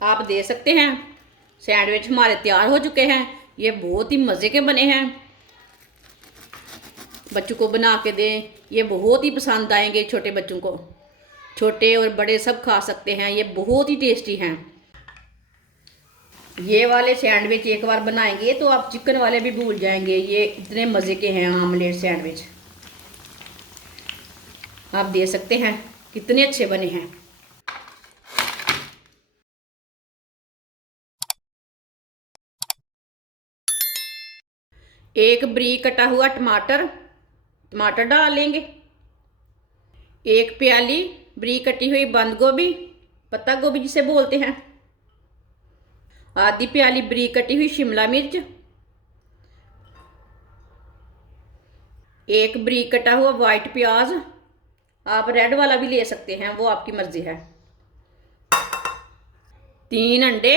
आप दे सकते हैं। सैंडविच हमारे तैयार हो चुके हैं। ये बहुत ही मज़े के बने हैं। बच्चों को बना के दें, ये बहुत ही पसंद आएंगे छोटे बच्चों को। छोटे और बड़े सब खा सकते हैं, ये बहुत ही टेस्टी हैं। ये वाले सैंडविच एक बार बनाएंगे तो आप चिकन वाले भी भूल जाएंगे, ये इतने मज़े के हैं आमलेट सैंडविच। आप दे सकते हैं, कितने अच्छे बने हैं। एक बरीक कटा हुआ टमाटर टमाटर डाल लेंगे। एक प्याली बरीक कटी हुई बंद गोभी, पत्ता गोभी जिसे बोलते हैं। आधी प्याली बरीक कटी हुई शिमला मिर्च। एक बरीक कटा हुआ वाइट प्याज, आप रेड वाला भी ले सकते हैं, वो आपकी मर्जी है। 3 अंडे,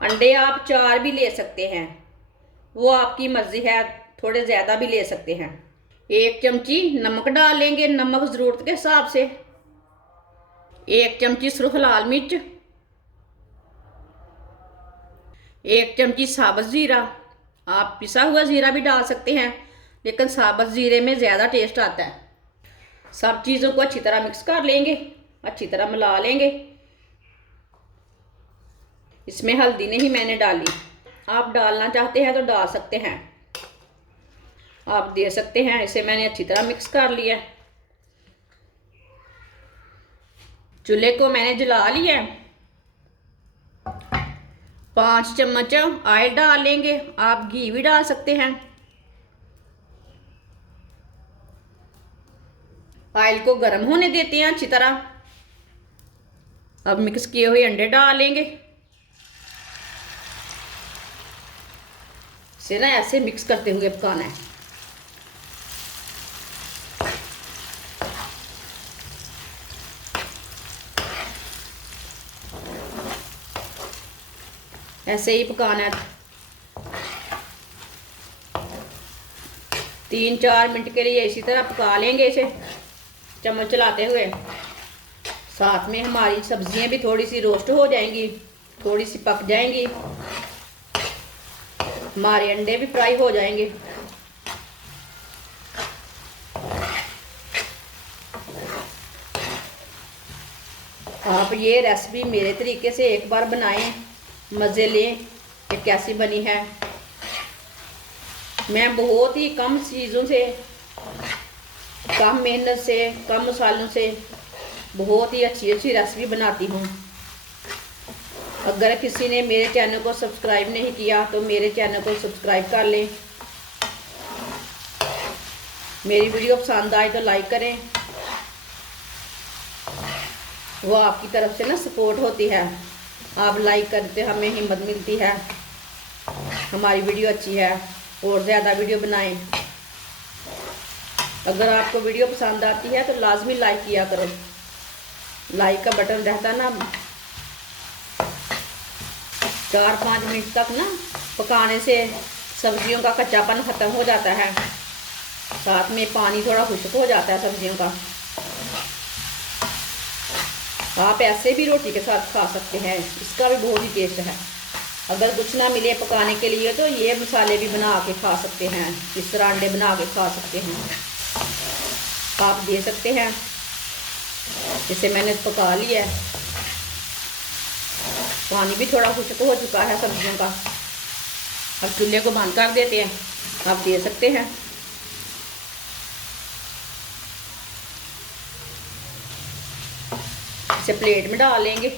अंडे आप 4 भी ले सकते हैं, वो आपकी मर्जी है, थोड़े ज़्यादा भी ले सकते हैं। एक चमची नमक डाल लेंगे, नमक ज़रूरत के हिसाब से। एक चमची सुरख लाल मिर्च। एक चमची साबुत ज़ीरा, आप पिसा हुआ ज़ीरा भी डाल सकते हैं, लेकिन साबुत ज़ीरे में ज़्यादा टेस्ट आता है। सब चीज़ों को अच्छी तरह मिक्स कर लेंगे, अच्छी तरह मिला लेंगे। इसमें हल्दी नहीं मैंने डाली, आप डालना चाहते हैं तो डाल सकते हैं, आप दे सकते हैं। इसे मैंने अच्छी तरह मिक्स कर लिया। चूल्हे को मैंने जला लिया। 5 चम्मच ऑयल डाल लेंगे, आप घी भी डाल सकते हैं। ऑयल को गर्म होने देते हैं अच्छी तरह। अब मिक्स किए हुए अंडे डाल लेंगे। इसे ना ऐसे मिक्स करते हुए पकाना है। ऐसे ही पकाना है। 3-4 मिनट के लिए इसी तरह पका लेंगे इसे, चम्मच चलाते हुए। साथ में हमारी सब्जियां भी थोड़ी सी रोस्ट हो जाएंगी, थोड़ी सी पक जाएंगी, हमारे अंडे भी फ्राई हो जाएंगे। आप ये रेसिपी मेरे तरीके से एक बार बनाएं, मज़े लें कि कैसी बनी है। मैं बहुत ही कम चीज़ों से, कम मेहनत से, कम मसालों से बहुत ही अच्छी अच्छी रेसिपी बनाती हूँ। अगर किसी ने मेरे चैनल को सब्सक्राइब नहीं किया तो मेरे चैनल को सब्सक्राइब कर लें। मेरी वीडियो पसंद आए तो लाइक करें, वो आपकी तरफ से ना सपोर्ट होती है। आप लाइक करते हमें हिम्मत मिलती है, हमारी वीडियो अच्छी है और ज़्यादा वीडियो बनाएं। अगर आपको वीडियो पसंद आती है तो लाजमी लाइक किया करो। लाइक का बटन रहता ना, 4-5 मिनट तक ना पकाने से सब्जियों का कच्चापन ख़त्म हो जाता है, साथ में पानी थोड़ा खुश्क हो जाता है सब्जियों का। आप ऐसे भी रोटी के साथ खा सकते हैं, इसका भी बहुत ही टेस्ट है। अगर कुछ ना मिले पकाने के लिए तो ये मसाले भी बना के खा सकते हैं, इस तरह अंडे बना के खा सकते हैं, आप दे सकते हैं। जैसे मैंने पका लिया है, पानी भी थोड़ा खुश्क हो चुका है सब्जियों का। अब चूल्हे को बंद कर देते हैं, आप दे सकते हैं। इसे प्लेट में डाल लेंगे।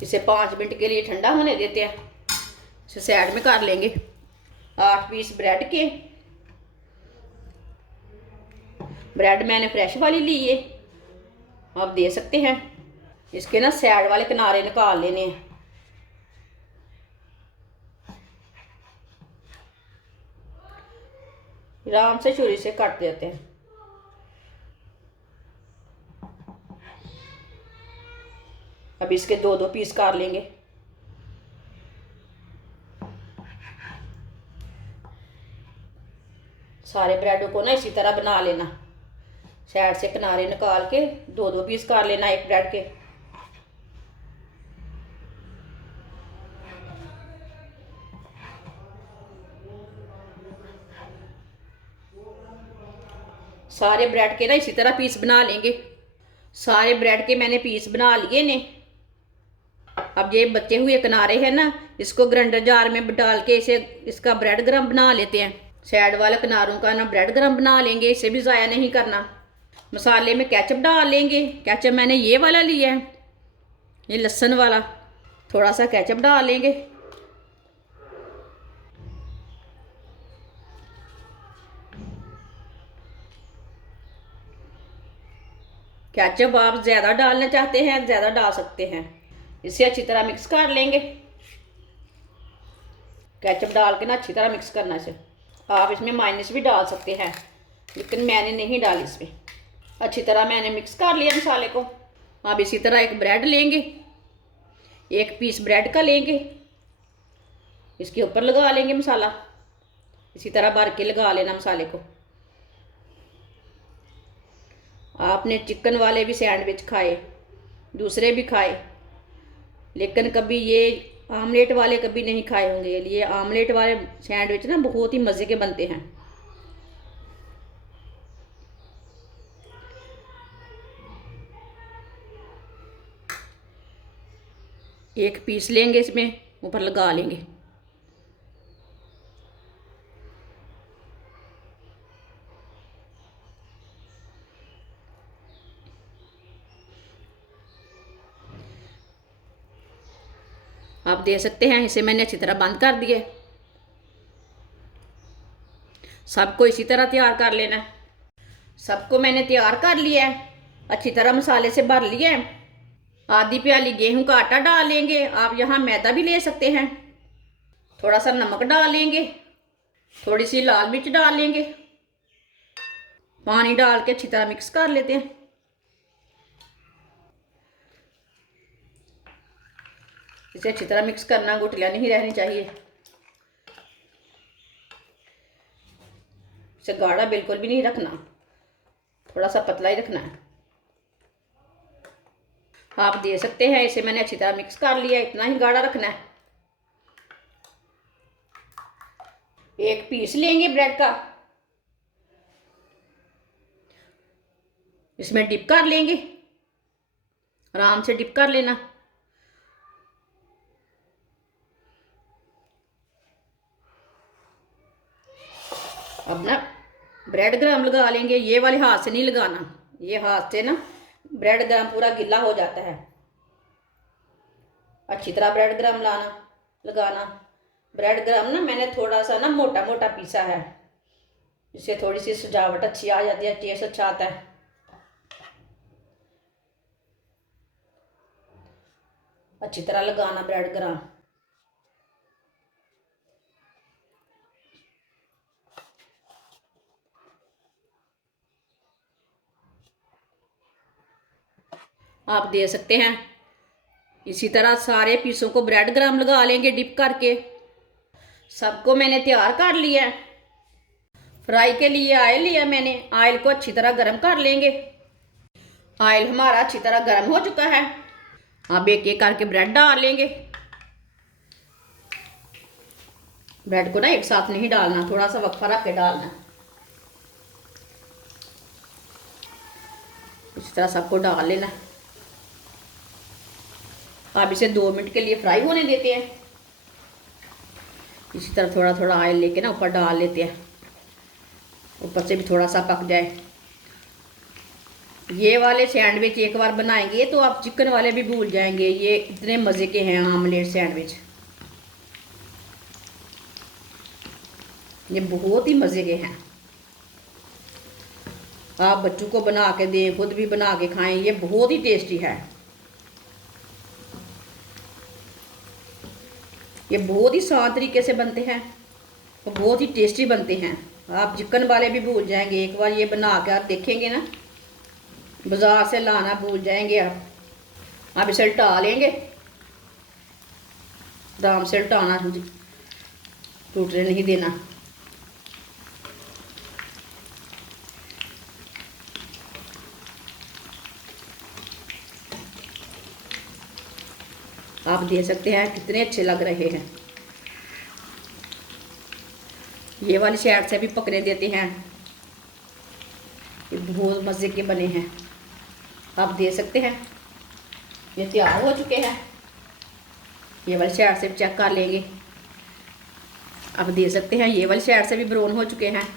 इसे 5 मिनट के लिए ठंडा होने देते हैं। इसे साइड में कर लेंगे। 8 पीस ब्रेड के, ब्रेड मैंने फ्रेश वाली ली है, आप दे सकते हैं। इसके ना साइड वाले किनारे निकाल लेने हैं। आराम से छुरी से काट देते हैं। अब इसके दो दो पीस कर लेंगे। सारे ब्रेडों को ना इसी तरह बना लेना, साइड से किनारे निकाल के दो दो पीस कर लेना एक ब्रेड के। सारे ब्रेड के ना इसी तरह पीस बना लेंगे। सारे ब्रेड के मैंने पीस बना लिए ने। अब ये बचे हुए किनारे हैं ना, इसको ग्राइंडर जार में डाल के इसे इसका ब्रेड गरम बना लेते हैं। साइड वाले किनारों का ना ब्रेड गरम बना लेंगे, इसे भी ज़ाया नहीं करना। मसाले में केचप डाल लेंगे। केचप मैंने ये वाला लिया है, ये लहसुन वाला। थोड़ा सा केचप डाल लेंगे। केचप आप ज़्यादा डालना चाहते हैं ज़्यादा डाल सकते हैं। इसे अच्छी तरह मिक्स कर लेंगे। केचप डाल के ना अच्छी तरह मिक्स करना इसे। आप इसमें मायोनीज भी डाल सकते हैं, लेकिन मैंने नहीं डाली इसमें। अच्छी तरह मैंने मिक्स कर लिया मसाले को। अब इसी तरह एक ब्रेड लेंगे, एक पीस ब्रेड का लेंगे, इसके ऊपर लगा लेंगे मसाला। इसी तरह भर के लगा लेना मसाले को। आपने चिकन वाले भी सैंडविच खाए, दूसरे भी खाए, लेकिन कभी ये आमलेट वाले कभी नहीं खाए होंगे। ये आमलेट वाले सैंडविच ना बहुत ही मज़े के बनते हैं। एक पीस लेंगे, इसमें ऊपर लगा लेंगे। आप दे सकते हैं, इसे मैंने अच्छी तरह बंद कर दिए। सबको इसी तरह तैयार कर लेना है। सबको मैंने तैयार कर लिया है, अच्छी तरह मसाले से भर लिया है। आधी प्याली गेहूं का आटा डाल लेंगे, आप यहाँ मैदा भी ले सकते हैं। थोड़ा सा नमक डाल लेंगे, थोड़ी सी लाल मिर्च डाल लेंगे। पानी डाल के अच्छी तरह मिक्स कर लेते हैं। इसे अच्छी तरह मिक्स करना, गुठलियाँ नहीं रहनी चाहिए। इसे गाढ़ा बिल्कुल भी नहीं रखना, थोड़ा सा पतला ही रखना है। आप दे सकते हैं, इसे मैंने अच्छी तरह मिक्स कर लिया, इतना ही गाढ़ा रखना है। एक पीस लेंगे ब्रेड का, इसमें डिप कर लेंगे। आराम से डिप कर लेना। अब ना ब्रेड गरम लगा लेंगे। ये वाले हाथ से नहीं लगाना, ये हाथ से ना ब्रेड गरम पूरा गिल्ला हो जाता है। अच्छी तरह ब्रेड गरम लगाना। ब्रेड गरम ना मैंने थोड़ा सा ना मोटा मोटा पीसा है, इससे थोड़ी सी सजावट अच्छी आ जाती है, टेस्ट अच्छा आता है। अच्छी तरह लगाना ब्रेड गरम। आप दे सकते हैं, इसी तरह सारे पीसों को ब्रेड गरम लगा लेंगे डिप करके। सबको मैंने तैयार कर लिया है। फ्राई के लिए ऑयल लिया मैंने, ऑयल को अच्छी तरह गरम कर लेंगे। ऑयल हमारा अच्छी तरह गरम हो चुका है। अब एक एक करके ब्रेड डाल लेंगे। ब्रेड को ना एक साथ नहीं डालना, थोड़ा सा वक्फा रख के डालना। इसी तरह सबको डाल लेना। अब इसे 2 मिनट के लिए फ्राई होने देते हैं। इसी तरह थोड़ा थोड़ा ऑयल लेके ना ऊपर डाल लेते हैं, ऊपर से भी थोड़ा सा पक जाए। ये वाले सैंडविच एक बार बनाएंगे तो आप चिकन वाले भी भूल जाएंगे, ये इतने मज़े के हैं आमलेट सैंडविच। ये बहुत ही मज़े के हैं। आप बच्चों को बना के दें, खुद भी बना के खाएं, ये बहुत ही टेस्टी है। ये बहुत ही आसान तरीके से बनते हैं और बहुत ही टेस्टी बनते हैं। आप चिकन वाले भी भूल जाएंगे, एक बार ये बना के आप देखेंगे ना, बाज़ार से लाना भूल जाएंगे आप। अब इसे उल्टा लेंगे, आराम से उल्टाना, टूटने नहीं देना। आप देख सकते हैं कितने अच्छे लग रहे हैं। ये वाली साइड से भी पकने देते हैं, ये बहुत मज़े के बने हैं। आप देख सकते हैं ये तैयार हो चुके हैं। ये वाली साइड से भी चेक कर लेंगे। आप देख सकते हैं ये वाली साइड से भी ब्राउन हो चुके हैं।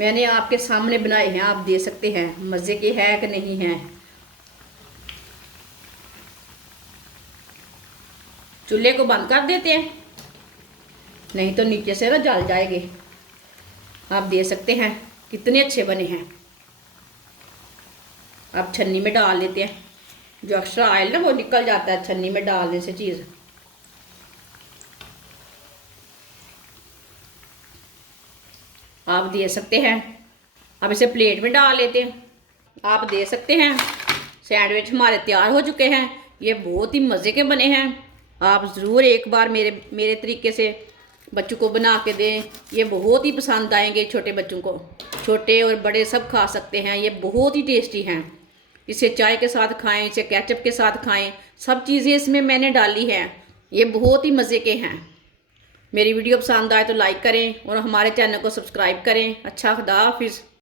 मैंने आपके सामने बनाए हैं, आप देख सकते हैं मज़े के हैं कि नहीं हैं। चूल्हे को बंद कर देते हैं, नहीं तो नीचे से ना जल जाएंगे। आप देख सकते हैं कितने अच्छे बने हैं। आप छन्नी में डाल लेते हैं, जो एक्स्ट्रा ऑयल ना वो निकल जाता है छन्नी में डालने से चीज़। आप देख सकते हैं। अब इसे प्लेट में डाल लेते हैं। आप देख सकते हैं सैंडविच हमारे तैयार हो चुके हैं। ये बहुत ही मज़े के बने हैं। आप ज़रूर एक बार मेरे तरीके से बच्चों को बना के दें, ये बहुत ही पसंद आएंगे छोटे बच्चों को। छोटे और बड़े सब खा सकते हैं, ये बहुत ही टेस्टी हैं। इसे चाय के साथ खाएं, इसे केचप के साथ खाएं, सब चीज़ें इसमें मैंने डाली हैं। ये बहुत ही मज़े के हैं। मेरी वीडियो पसंद आए तो लाइक करें और हमारे चैनल को सब्सक्राइब करें। अच्छा, खुदा हाफिज़।